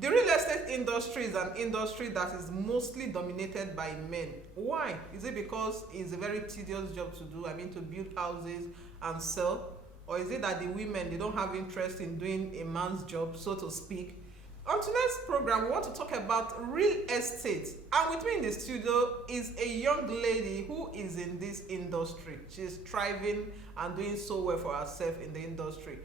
The real estate industry is an industry that is mostly dominated by men. Why? Is it because it's a very tedious job to do? I mean, to build houses and sell? Or is it that the women, they don't have interest in doing a man's job, so to speak? On today's program, we want to talk about real estate. And with me in the studio is a young lady who is in this industry. She's thriving and doing so well for herself in the industry.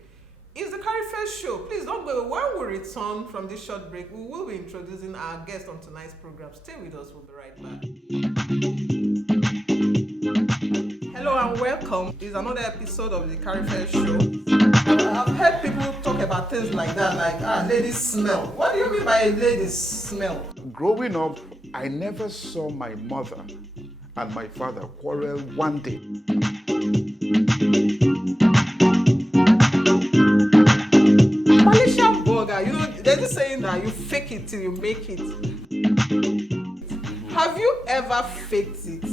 It's the Karifest show. Please don't go. When we return from this short break, we will be introducing our guest on tonight's program. Stay with us. We'll be right back. Hello and welcome. It's another episode of the Karifest show. I've heard people talk about things like that, like ladies smell. What do you mean by a lady's smell? Growing up, I never saw my mother and my father quarrel one day. Malaysian burger, there's this saying that you fake it till you make it. Have you ever faked it?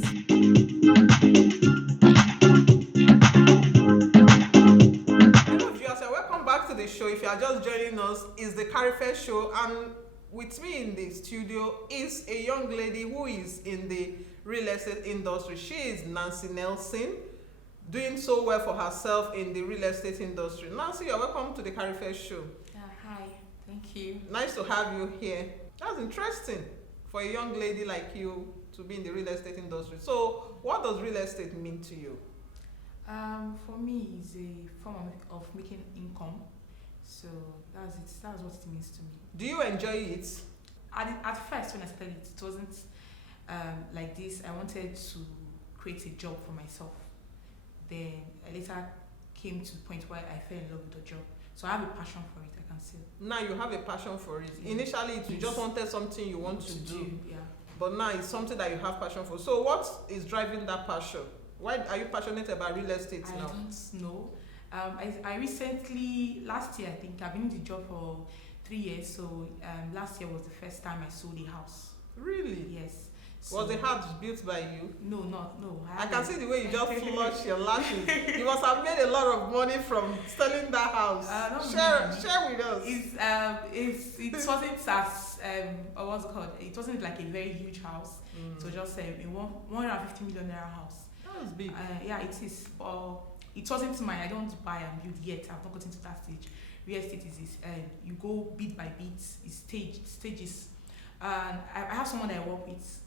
Hello viewers, and welcome back to the show. If you are just joining us, it's the Karifest show, and with me in the studio is a young lady who is in the real estate industry. She is Nancy Nelson, doing so well for herself in the real estate industry. Nancy, you're welcome to the Karifest show. Hi, thank you. Nice to have you here. That's interesting for a young lady like you to be in the real estate industry. So, what does real estate mean to you? For me, it's a form of making income. So that's it. That's what it means to me. Do you enjoy it? At first, when I studied, it wasn't like this. I wanted to create a job for myself. Then I later came to the point where I fell in love with the job. So I have a passion for it, I can say. Now you have a passion for it. Yeah. Initially, you just wanted something you want to do. Yeah. But now it's something that you have passion for. So what is driving that passion? Why are you passionate about real estate now? I don't know. I recently, last year I think, I've been in the job for 3 years. So last year was the first time I sold a house. Really? Yes. So, was the house built by you? No. I can see the way you just flush your lashes. You must have made a lot of money from selling that house. Share with us. It wasn't as what's it called? It wasn't like a very huge house. It was just a 150 million naira house. That was big. Yeah, it is. But it wasn't mine. I don't buy and build yet. I've not gotten to that stage. Real estate is this. You go bit by bit. It's stages. And I have someone that I work with.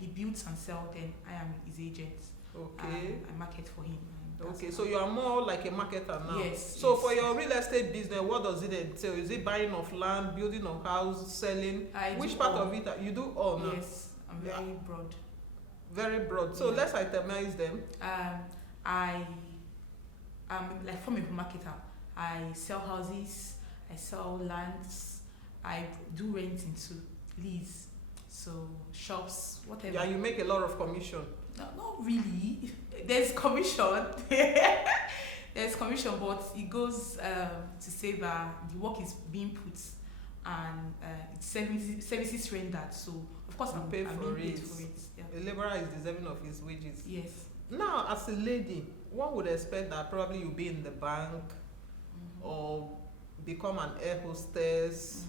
He builds and sells, then I am his agent. Okay. I market for him. Okay, so you are more like a marketer now. Yes. So for your real estate business, what does it entail? Is it buying of land, building of house, selling? Which part of it you do all now? Yes, I'm very broad. Very broad. So let's itemize them. I am like from a marketer. I sell houses, I sell lands, I do renting to lease. So shops, whatever. Yeah, you make a lot of commission. No, not really. There's commission. There's commission, but it goes to say that the work is being put and it's services rendered. So of course I'm paid for being it. Paid for it. Yeah. A laborer is deserving of his wages. Yes. Now, as a lady, one would expect that probably you'll be in the bank or become an air hostess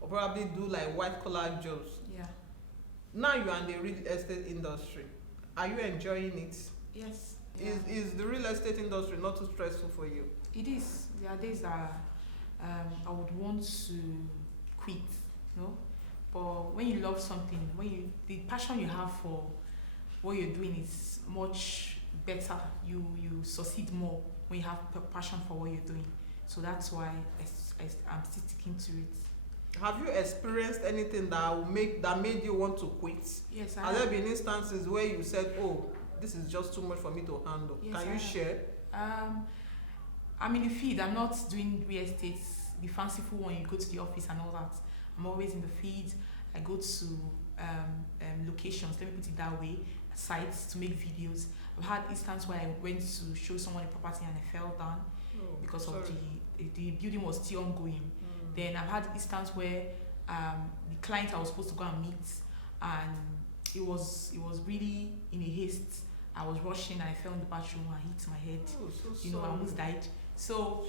or probably do like white collar jobs. Yeah. Now you are in the real estate industry. Are you enjoying it? Yes. Yeah. Is the real estate industry not too stressful for you? It is. There are days that I would want to quit, But when you love something, the passion you have for what you're doing is much better. You succeed more when you have passion for what you're doing. So that's why I'm still sticking to it. Have you experienced anything that made you want to quit? Yes, Has there been instances where you said, "Oh, this is just too much for me to handle"? Yes, Can you share? I'm in the field. I'm not doing real estate, the fanciful one. You go to the office and all that. I'm always in the field. I go to locations. Let me put it that way. Sites to make videos. I've had instances where I went to show someone a property and I fell down because of the building was still ongoing. Then I've had instance where the client I was supposed to go and meet, and it was really in a haste. I was rushing and I fell in the bathroom and hit my head. I almost died. So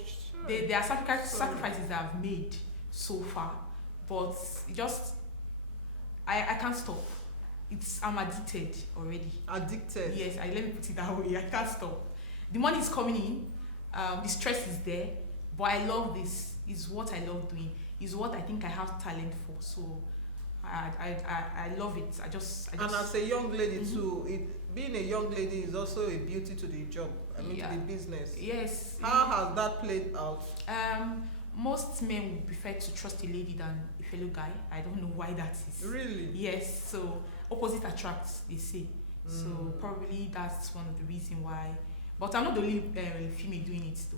there are sacrifices that I've made so far, but it just I can't stop. I'm addicted already. Addicted. Yes, let me put it that way. I can't stop. The money is coming in, the stress is there, but I love this. It's what I love doing. It's what I think I have talent for. So I love it. I just And as a young lady too, being a young lady is also a beauty to the job. I mean, to the business. Yes. How has that played out? Most men would prefer to trust a lady than a fellow guy. I don't know why that is. Really? Yes. So opposite attracts, they say. So probably that's one of the reasons why. But I'm not the only female doing it though.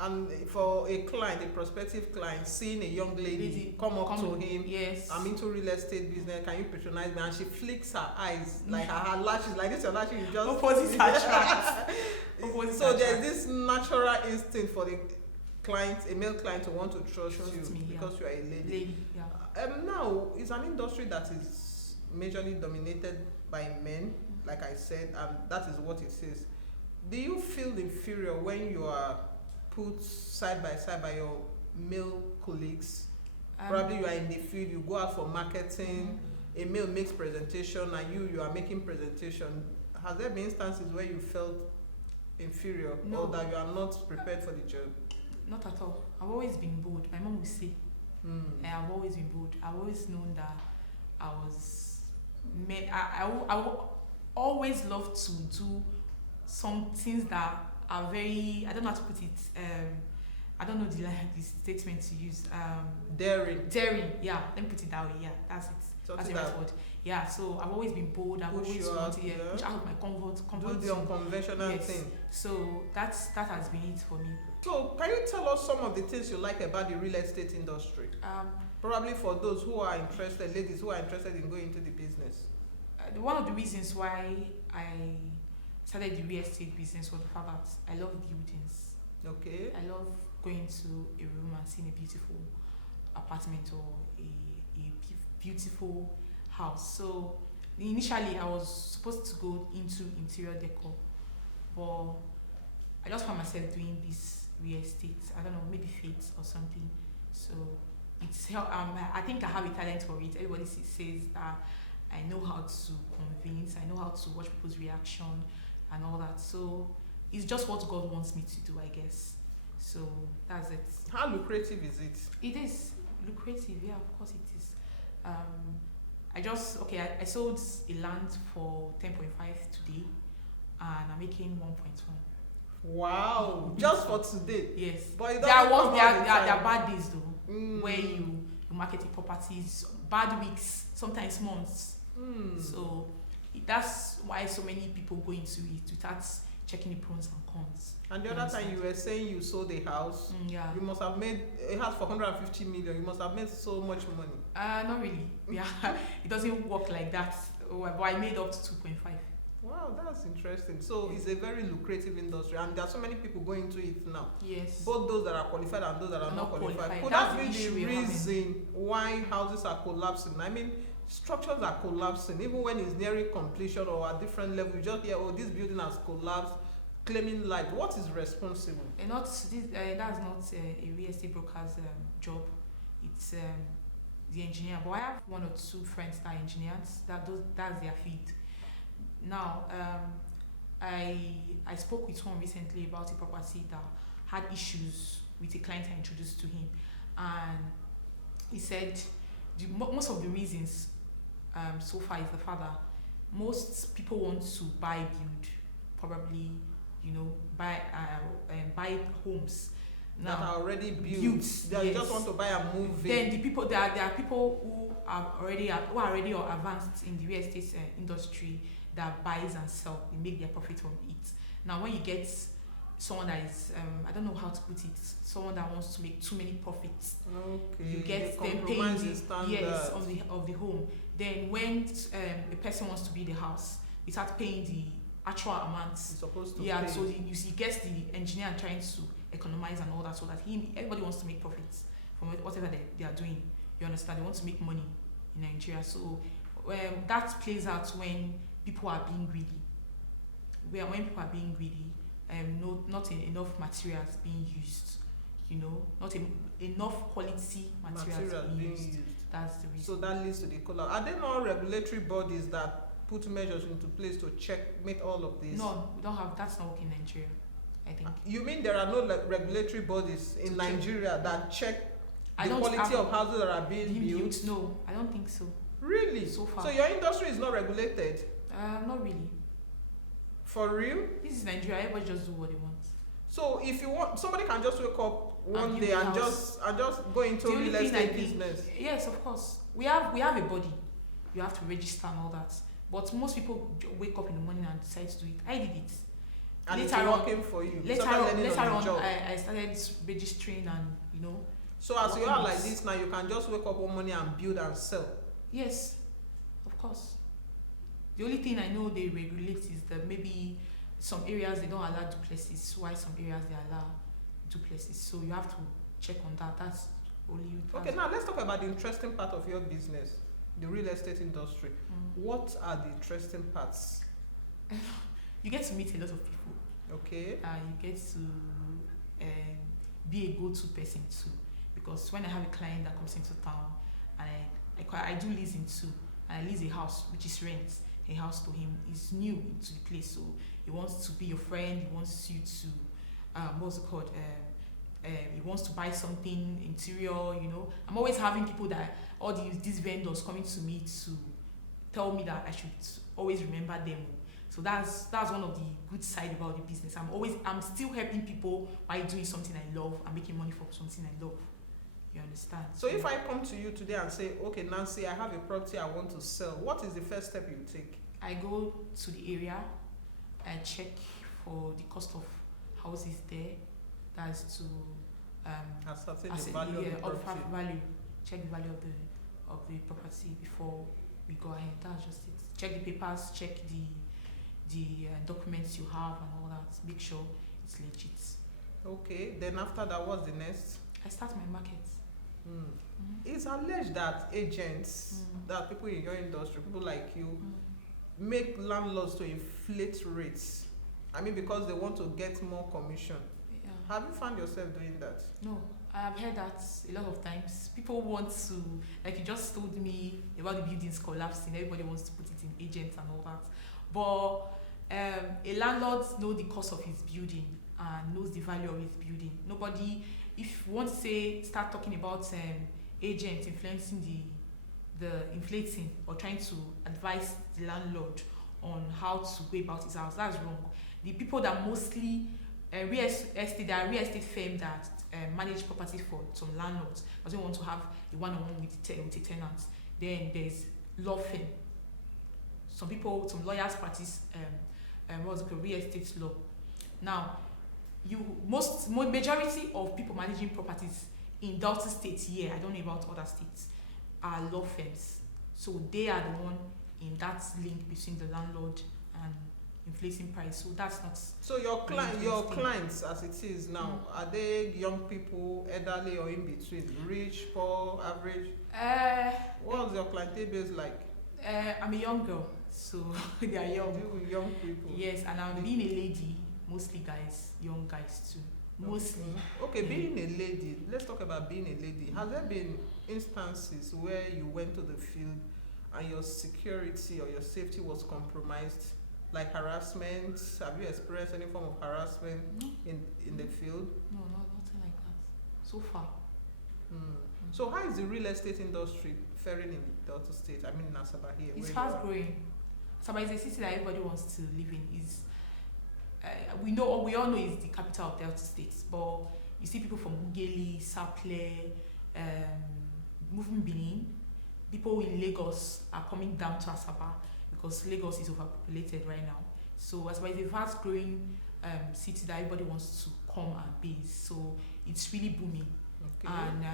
And for a client, a prospective client, seeing a young lady come up to him, yes, I'm into real estate business, can you patronize me? And she flicks her eyes, like her lashes, like this, your lashes, you just... Opposite attract. So there's this natural instinct for the client, a male client, to want to trust you me, because you are a lady. Now, it's an industry that is majorly dominated by men, like I said, and that is what it is. Do you feel inferior when you are put side by side by your male colleagues? Probably you are in the field, you go out for marketing, a male makes presentation and you are making presentation. Has there been instances where you felt inferior? No. Or that you are not prepared for the job? Not at all. I've always been bold. My mom will say, I've always been bold. I've always known that I was I always love to do some things that are very, I don't know how to put it, I don't know the statement to use. Daring, yeah, let me put it that way, yeah, that's it. That's the right word. Yeah, so I've always been bold, I've always wanted to push out of my comfort do the unconventional thing. So that has been it for me. So can you tell us some of the things you like about the real estate industry? Probably for those who are interested, ladies who are interested in going into the business. One of the reasons why I started the real estate business was the fact that I love buildings. Okay. I love going to a room and seeing a beautiful apartment or a beautiful house. So initially I was supposed to go into interior decor, but I just found myself doing this real estate. I don't know, maybe fate or something. So it's I think I have a talent for it. Everybody says that I know how to convince, I know how to watch people's reaction and all that. So it's just what God wants me to do, I guess. So that's it. How lucrative is it? It is lucrative, yeah, of course it is. I sold a land for 10.5 today, and I'm making 1.1. Wow, just for today? Yes. But there are bad days though, where you market the properties, bad weeks, sometimes months. So that's why so many people go into it without checking the pros and cons. And the other time you were saying you sold a house, you must have made a house for 150 million. You must have made so much money. Not really. Yeah, it doesn't work like that. But I made up to 2.5. Wow, that's interesting. So it's a very lucrative industry, and there are so many people going into it now. Yes. Both those that are qualified and those that are not qualified. Could That's that be the reason why houses are collapsing? I mean, structures are collapsing, even when it's nearing completion or at different levels. You just hear, oh, this building has collapsed, claiming life. What is responsible? That's not a real estate broker's job. It's the engineer. But I have one or two friends that are engineers. That's their field. Now, I spoke with one recently about a property that had issues with a client I introduced to him, and he said most of the reasons so far is the fact that most people want to buy, probably, buy homes now, that are already built. They just want to buy and move in. Then there are people who are already advanced in the real estate industry that buys and sell. They make their profit from it. Now, when you get someone that is I don't know how to put it, someone that wants to make too many profits, you get them paying of the home. Then when the person wants to build the house, you start paying the actual amounts. You're supposed to pay. So you see, gets the engineer trying to economize and all that, so that everybody wants to make profits from whatever they are doing. You understand? They want to make money in Nigeria. So that plays out when people are being greedy. When people are being greedy, not enough materials being used not enough quality materials being used. That's the reason. So that leads to the collapse. Are there no regulatory bodies that put measures into place to checkmate all of this? No, we don't have. That's not working in Nigeria, I think. You mean there are no regulatory bodies in Nigeria that check the quality of houses that are being built? No, I don't think so. Really? So far. So your industry is not regulated? Not really. For real? This is Nigeria. Everybody just do what they want. So if you want, somebody can just wake up one day and just go into The only real thing I estate think- business. Yes, of course. We have a body. You have to register and all that. But most people wake up in the morning and decide to do it. I did it. And it's Later on- working for you. Later Started on, learning on the job. I started registering and So as you working are with- like this now, you can just wake up one morning and build and sell. yes, of course. The only thing I know they regulate is that maybe some areas they don't allow duplexes, while some areas they allow duplexes. So you have to check on that. That's only. Okay, now let's talk about the interesting part of your business, the real estate industry. What are the interesting parts? You get to meet a lot of people. Okay. You get to be a go-to person too. Because when I have a client that comes into town and I do lease into, and I lease a house which is rent, a house to him, is new into the place, so he wants to be your friend, he wants you to what's it called, he wants to buy something interior. I'm always having people that all these vendors coming to me to tell me that I should always remember them. So that's one of the good side about the business. I'm still helping people by doing something I love and making money for something I love. You understand? So if I come to you today and say, okay, Nancy, I have a property I want to sell, what is the first step you take? I go to the area, I check for the cost of houses there. That's to ascertain the value of the property. value. Check the value of the property before we go ahead. That's just it. Check the papers, check the documents you have and all that. Make sure it's legit. Okay, then after that, what's the next? I start my market. It's alleged that agents, that people in your industry, people like you, make landlords to inflate rates. I mean, because they want to get more commission. Yeah. Have you found yourself doing that? No, I have heard that a lot of times. People want to, like you just told me about the buildings collapsing, everybody wants to put it in agents and all that. But a landlord knows the cost of his building and knows the value of his building. Nobody, if you want to start talking about agents influencing the inflating or trying to advise the landlord on how to go about his house, that's wrong. The people that mostly there are real estate firms that manage property for some landlords, doesn't want to have a one-on-one with the tenant. Then there's law firm. Some lawyers practice real estate law. Now, majority of people managing properties in Delta State here, I don't know about other states, are law firms. So they are the one in that link between the landlord and inflating price. So that's not. So your clients, as it is now, are they young people, elderly, or in between, rich, poor, average? What's your clientele base like? I'm a young girl, so they are young. You deal with young people. Yes, and I'm being a lady, mostly guys, young guys too. Mostly. Okay, being a lady, let's talk about being a lady. Has there been instances where you went to the field and your security or your safety was compromised? Like harassment? Have you experienced any form of harassment in the field? No, nothing like that. So far. So how is the real estate industry faring in Delta State? I mean in Asaba here. It's fast growing. Asaba is a city that everybody wants to live in. We all know it's the capital of Delta State, but you see people from Ughelli, Saple, moving Benin. People in Lagos are coming down to Asaba because Lagos is overpopulated right now. So Asaba is a fast growing city that everybody wants to come and base. So it's really booming. Okay. And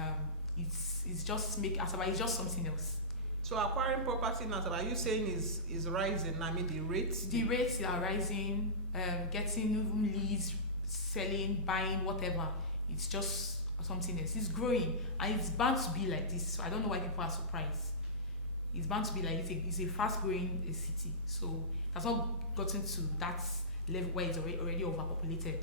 it's just Asaba is just something else. So acquiring property in Asaba, are you saying is rising? I mean the rates? The rates are rising, getting even leads, selling, buying, whatever. It's just something else. It's growing and it's bound to be like this. So I don't know why people are surprised. It's bound to be like it's a fast growing city. So it has not gotten to that level where it's already overpopulated,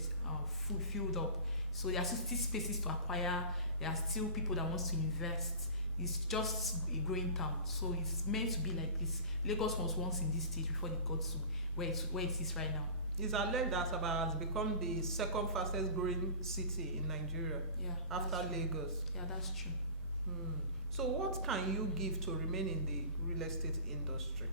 filled up. So there are still spaces to acquire. There are still people that wants to invest. It's just a growing town, so it's meant to be like this. Lagos was once in this stage before they got to where it is right now. It's alleged that Asaba has become the second fastest growing city in Nigeria. Yeah. After Lagos. Yeah, that's true. So what can you give to remain in the real estate industry?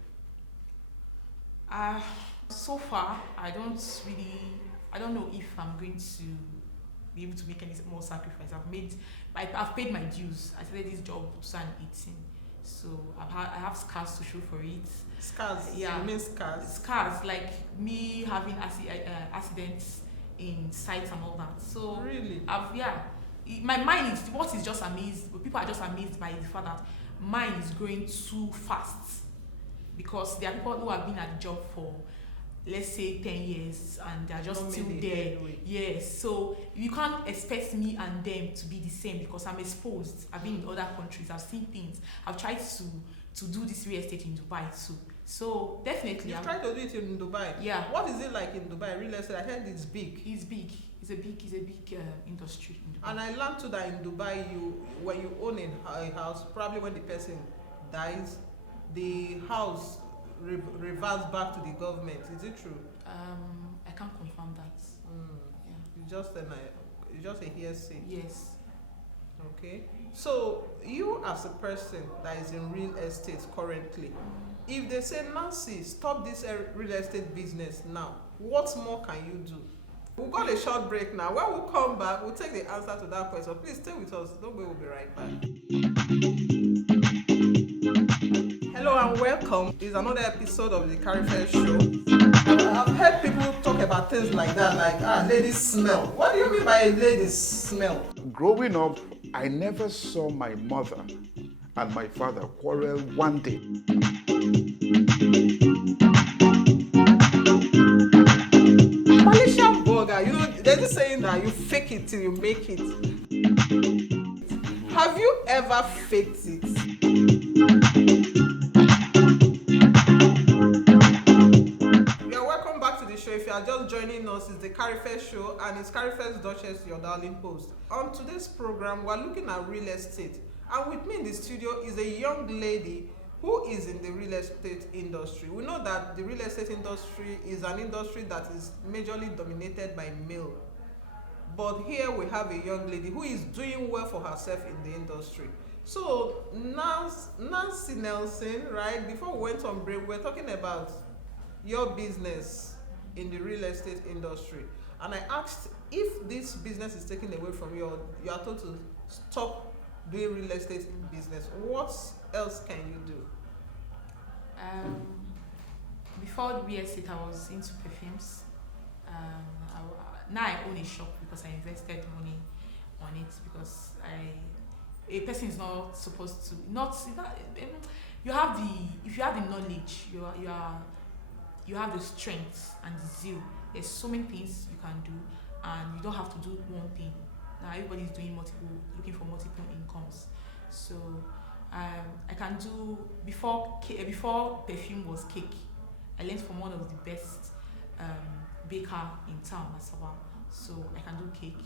So far, I don't know if I'm going to be able to make any more sacrifice. I've paid my dues. I started this job in 2018, so I have scars to show for it. Scars? Yeah. You mean scars? Scars, like me having accidents in sites and all that. So really? My mind is what is just amazed. People are just amazed by the fact that mine is growing too fast, because there are people who have been at the job for, let's say, 10 years and they're just still there. Yes, so you can't expect me and them to be the same, because I'm exposed. I've been in other countries, I've seen things. I've tried to do this real estate in Dubai too. So definitely You've tried to do it in Dubai? Yeah. What is it like in Dubai? Real estate, I heard it's big. It's big. It's a big industry in Dubai. And I learned too that in Dubai, when you own a house, probably when the person dies, the house reverts back to the government. Is it true? I can't confirm that. Yeah. It's just a hearsay. Yes. Okay. So you as a person that is in real estate currently, if they say, Nancy, stop this real estate business now, what more can you do? We've got a short break now. When we come back, we'll take the answer to that question. Please stay with us. Don't go, we'll be right back. Hello and welcome. It's another episode of the Karifest show. I've heard people talk about things like that, like ladies smell. What do you mean by a lady's smell? Growing up, I never saw my mother and my father quarrel one day. Malaysian burger, there's this saying that you fake it till you make it. Have you ever faked it? You're welcome back to the show. If you are just joining us, it's the Karifest show, and it's Karifest Duchess, your darling host. On today's program, we're looking at real estate, and with me in the studio is a young lady who is in the real estate industry. We know that the real estate industry is an industry that is majorly dominated by male. But here we have a young lady who is doing well for herself in the industry. So Nancy Nelson, right, before we went on break, we were talking about your business in the real estate industry. And I asked, if this business is taken away from you, or you are told to stop doing real estate business, what else can you do? Before the real estate, I was into perfumes. Now I own a shop because I invested money on it, because a person is not supposed to you have if you have the knowledge, you have the strength and the zeal. There's so many things you can do, and you don't have to do one thing. Now everybody's doing looking for multiple incomes. So I can do before perfume was cake. I learned from one of the best baker in town, Asaba. So I can do cake,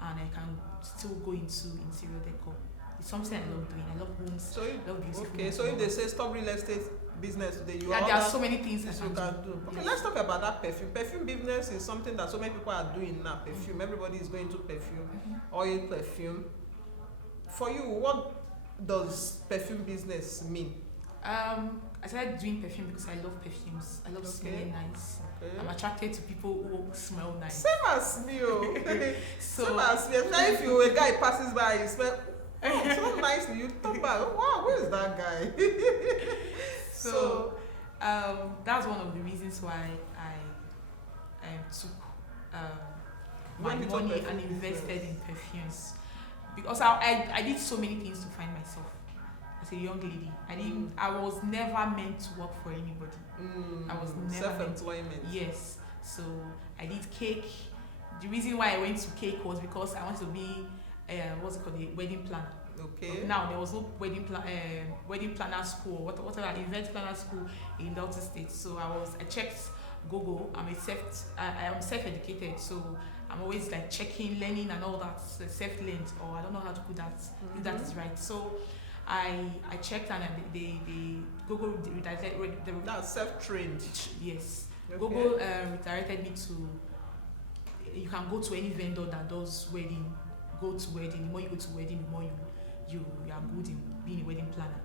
and I can still go into interior decor. It's something I love doing. I love homes. So love beautiful okay, so if they say stop real estate business today, there are so many things you can do. Okay, let's talk about that perfume. Perfume business is something that so many people are doing now. Perfume, everybody is going to perfume, oil perfume. For you, what does perfume business mean? I started doing perfume because I love perfumes. I love smelling nice. Okay. I'm attracted to people who smell nice. Same as me, oh. Same as me. If a guy passes by, you smell so nicely, you talk about, oh, wow, who is that guy? So that's one of the reasons why I took my money and invested in perfumes, because I did so many things to find myself as a young lady. I was never meant to work for anybody. I was never self-employment. Yes. So I did cake. The reason why I went to cake was because I wanted to be what's it called, a wedding planner. Okay. Now there was no wedding planner school, whatever event planner school in Delta State. So I checked Google. I am self-educated, so I'm always like checking, learning, and all that, self-learned, or I don't know how to put that. If that is right. So I checked, and they Google redirected. That's self-trained. Yes. Okay. Google redirected me to. You can go to any vendor that does wedding. Go to wedding. The more you go to wedding, the more you are good in being a wedding planner.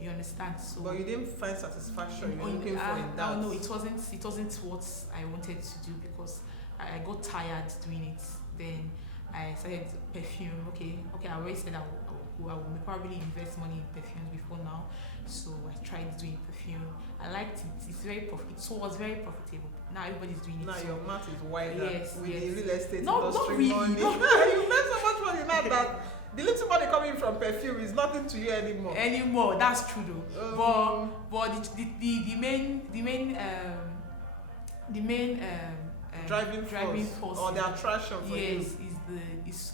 You understand? So. But you didn't find satisfaction. You're looking for in that. No, it wasn't what I wanted to do, because I got tired doing it. Then I started perfume. Okay. I already said I will probably invest money in perfumes before now. So I tried doing perfume. I liked it. It was very profitable. Now everybody's doing it. Now so your mouth is wider yes, with yes. the real estate Not industry really, money. not You made so much money now that the little money coming from perfume is nothing to you anymore. That's true though. But the main driving force or the attraction for you. Yes,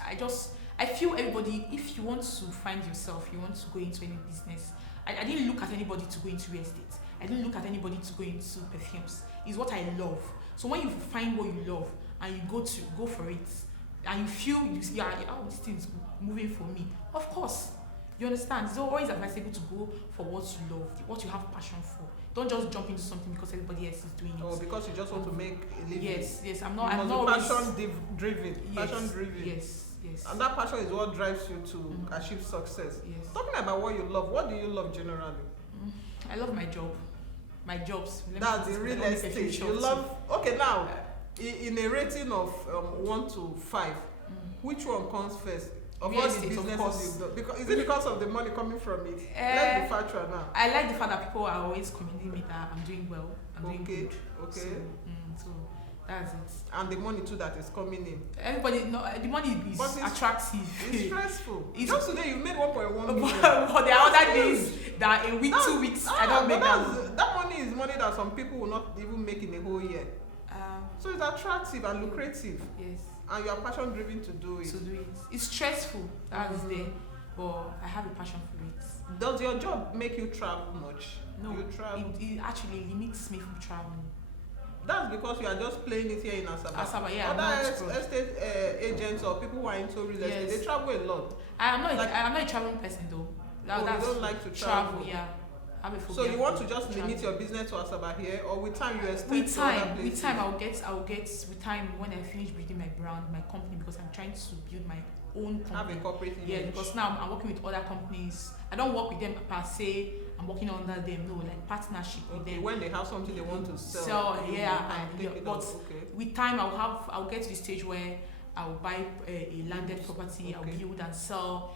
I feel everybody, if you want to find yourself, you want to go into any business. I didn't look at anybody to go into real estate. I didn't look at anybody to go into perfumes. It's what I love. So when you find what you love and you go for it, and you feel this thing is moving for me, of course, you understand. It's always advisable to go for what you love, what you have passion for. Don't just jump into something because everybody else is doing it. Or because you just want to make a living. Yes. I'm You not must be always driven. Passion driven. Yes. And that passion is what drives you to achieve success. Yes. Talking about what you love, what do you love generally? I love my job. My jobs. That's the real estate. You love. Okay, now in a rating of 1 to 5, which one comes first? Of Real all the estate, of businesses course. you've done? Is it because of the money coming from it? Let's be factual now. I like the fact that people are always commending me that I'm doing well. I'm doing good. Okay. So that's it. And the money too that is coming in. Everybody, no, the money is But it's attractive. It's stressful. It's- Just today you made 1.1 million. But there are other That's days that a week, 2 weeks, I don't make that. That money is money that some people will not even make in a whole year. So it's attractive and lucrative. Yes. And you are passion driven to do it. To do it. It's stressful. That is there. But I have a passion for it. Does your job make you travel much? No. You travel. It actually limits me from traveling. That's because you are just playing it here in Asaba. Asaba, yeah. Other estate agents or people who are into real estate, Yes. they travel a lot. I'm not a traveling person though. You don't like to travel. Yeah. I have a phobia So you want for to just travel. limit your business to Asaba here, or with time you extend With to other time, places? I'll get with time when I finish building my brand, my company, because I'm trying to build my own Have company. a corporate image. Yeah, because now I'm working with other companies. I don't work with them per se. I'm working under them. No, like partnership with them. When they have something they want to sell. Yeah, but with time I'll get to the stage where I'll buy a landed property. I'll build and sell.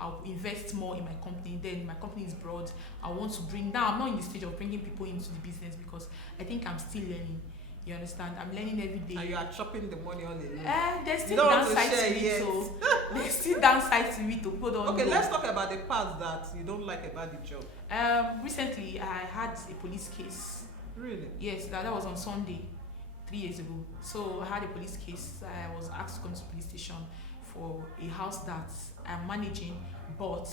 I'll invest more in my company. Then my company is broad. I want to bring. Now I'm not in the stage of bringing people into the business because I think I'm still learning. You understand? I'm learning every day. And you are chopping the money all alone. There's still downside to it. So there's still downside to it. People don't Okay, know. let's talk about the parts that you don't like about the job. Recently, I had a police case. Really? Yes, that was on Sunday, 3 years ago. So I had a police case. I was asked to come to the police station for a house that I'm managing, but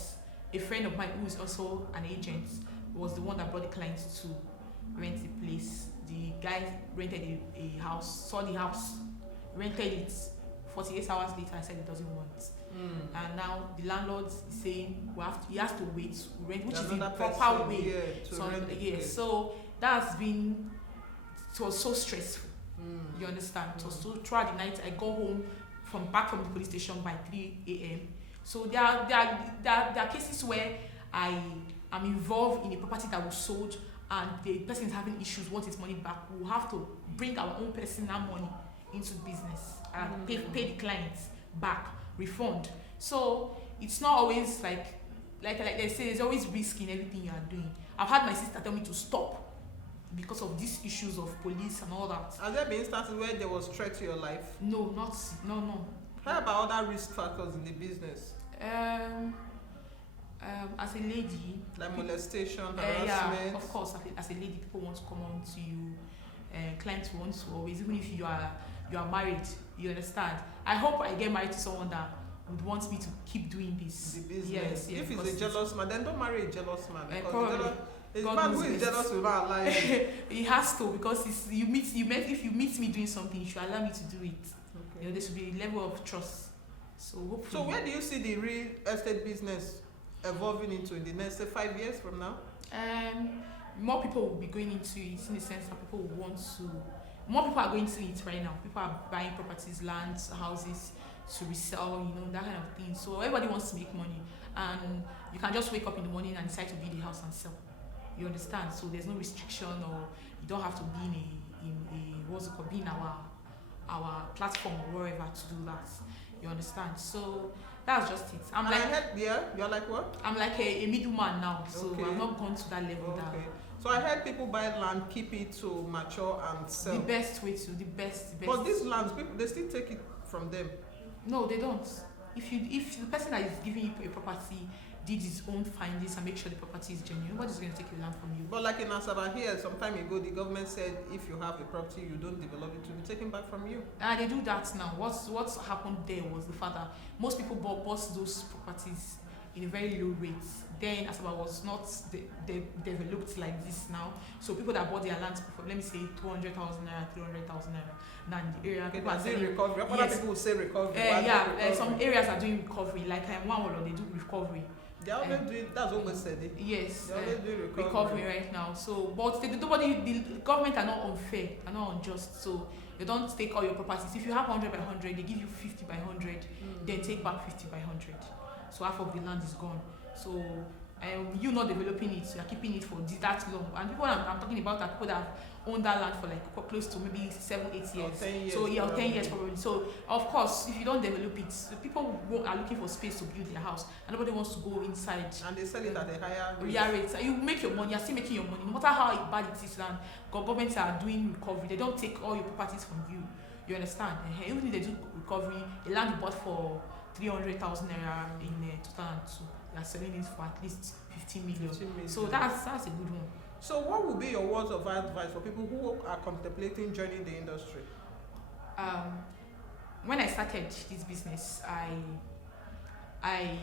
a friend of mine who is also an agent was the one that brought the client to rent the place. The guy rented a house, saw the house, rented it. 48 hours later, I said he doesn't want. And now the landlord is saying he has to wait to rent, which is the proper way. So that's been. It was so stressful. You understand? So throughout the night, I go home back from the police station by 3 a.m. So there are cases where I am involved in a property that was sold and the person is having issues, wants his money back. We will have to bring our own personal money into the business and pay the clients back, refund. So it's not always like they say, there's always risk in everything you are doing. I've had my sister tell me to stop because of these issues of police and all that. Has there been instances where there was threat to your life? No. How about other risk factors in the business? As a lady, like molestation, harassment. Yeah, of course. As a lady, people want to come on to you. Clients want to always, even if you are married, you understand. I hope I get married to someone that would want me to keep doing this. The business. Yes, if he's a jealous man, then don't marry a jealous man. Probably. A man who is jealous will not allow you. He has to, because if you meet me doing something, you should allow me to do it. There should be a level of trust. So hopefully. So where do you see the real estate business evolving into in the next, say, 5 years from now? More people will be going into it, in the sense that more people are going to it right now. People are buying properties, lands, houses to resell, that kind of thing. So everybody wants to make money, and you can just wake up in the morning and decide to build a house and sell. You understand? So there's no restriction, or you don't have to be be in our platform or wherever to do that. You understand? So that's just it. You're like what? I'm like a middleman now, so Okay. I've not gone to that level. Okay. So I heard people buy land, keep it to mature and sell. The best way to the best. But these lands, people, they still take it from them. No, they don't. If the person that is giving you a property did his own findings and make sure the property is genuine, nobody's going to take your land from you. But like in Asaba here, some time ago, the government said if you have a property, you don't develop it, to be taken back from you. And they do that now. What's happened there was the fact that most people bought those properties in a very low rate. Then Asaba was not developed like this now. So people that bought their lands for, let me say, 200,000 naira, 300,000 naira. Now in the area, people are saying recovery. Other people will say recovery. Some areas are doing recovery, like one they do recovery. They always do. That's what we said. Yes, they always do recovery the government are not unfair, are not unjust. So they don't take all your properties. If you have 100 by 100, they give you 50 by 100. Then take back 50 by 100. So half of the land is gone. So you not developing it, you are keeping it for that long. And people I'm talking about are people that have owned that land for like close to maybe 7-8 years. Or 10 years. So or 10 years probably. So of course, if you don't develop it, people are looking for space to build their house, and nobody wants to go inside. And they sell it at a higher rate. Yeah, rate. You make your money. You're still making your money, no matter how bad it is. And governments are doing recovery. They don't take all your properties from you. You understand? Even if they do recovery, the land you bought for 300,000 naira in 2002, they are selling it for at least 15 million. So that's a good one. So what would be your words of advice for people who are contemplating joining the industry? When I started this business, I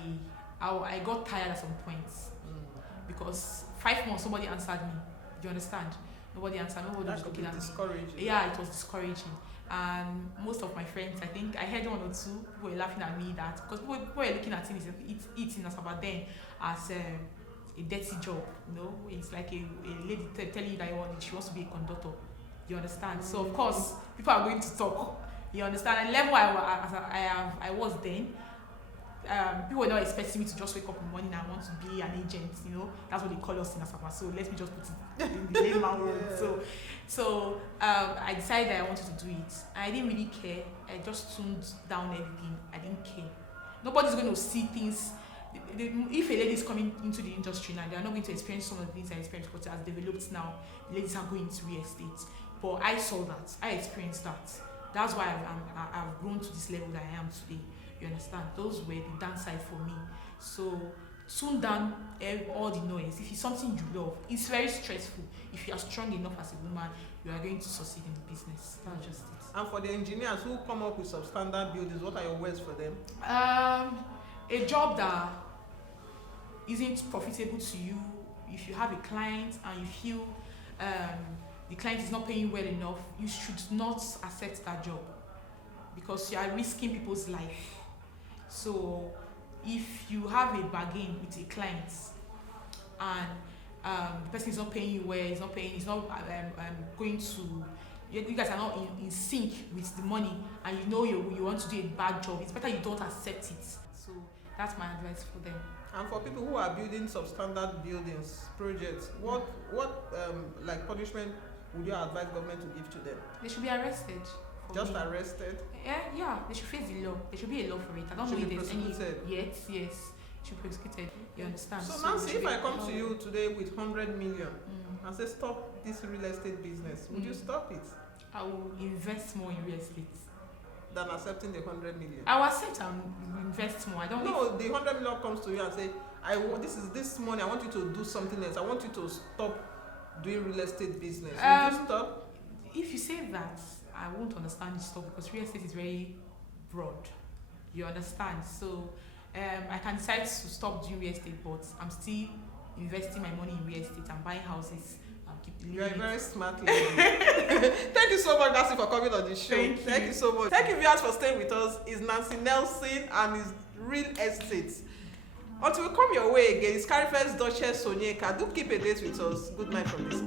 got tired at some points because 5 months somebody answered me. Do you understand? Nobody answered. Nobody was looking at me. Discouraging. Yeah, it was discouraging. And most of my friends, I think I heard 1 or 2 people were laughing at me that because people were looking at it in Asaba then as a dirty job. It's like a lady telling you that she wants to be a conductor. You understand? So of course people are going to talk. You understand? And level I was then, people were not expecting me to just wake up in the morning and want to be an agent. That's what they call us in Asaba. So let me just put it in the layman word. So I decided that I wanted to do it. I didn't really care. I just tuned down everything. I didn't care. Nobody's going to see things. If a lady is coming into the industry now, they are not going to experience some of the things I experienced, but as developed now, ladies are going into real estate. But I saw that. I experienced that. That's why I've grown to this level that I am today. You understand? Those were the downside for me. So tune down all the noise. If it's something you love, it's very stressful. If you are strong enough as a woman, you are going to succeed in the business. That's just it. And for the engineers who come up with substandard buildings, what are your words for them? A job that isn't profitable to you. If you have a client and you feel the client is not paying well enough, you should not accept that job because you are risking people's life. So if you have a bargain with a client and the person is not paying you well, he's not going to, you guys are not in sync with the money, and you want to do a bad job, it's better you don't accept it. So that's my advice for them. And for people who are building substandard buildings, projects, what like punishment would you advise government to give to them? They should be arrested. Just arrested? Yeah, they should face the law. There should be a law for it. I don't know if there's any yet. Yes, should be prosecuted. You understand? So Nancy, if I come to you today with 100 million and say stop this real estate business, would you stop it? I will invest more in real estate than accepting the 100 million. I will accept and invest more. I don't know. The 100 million comes to you and say, this money, I want you to do something else. I want you to stop doing real estate business. Would you stop? If you say that, I won't understand the stuff because real estate is very broad. You understand? So I can decide to stop doing real estate, but I'm still investing my money in real estate and buying houses I'll keep You are a leaving very it. smart lady. Thank you so much, Nancy, for coming on the show. Thank you. So much. Thank you, viewers, for staying with us. It's Nancy Nelson and his real estate. Until we come your way again, it's Karifest Duchess Sonyeka. Do keep a date with us. Good night from this.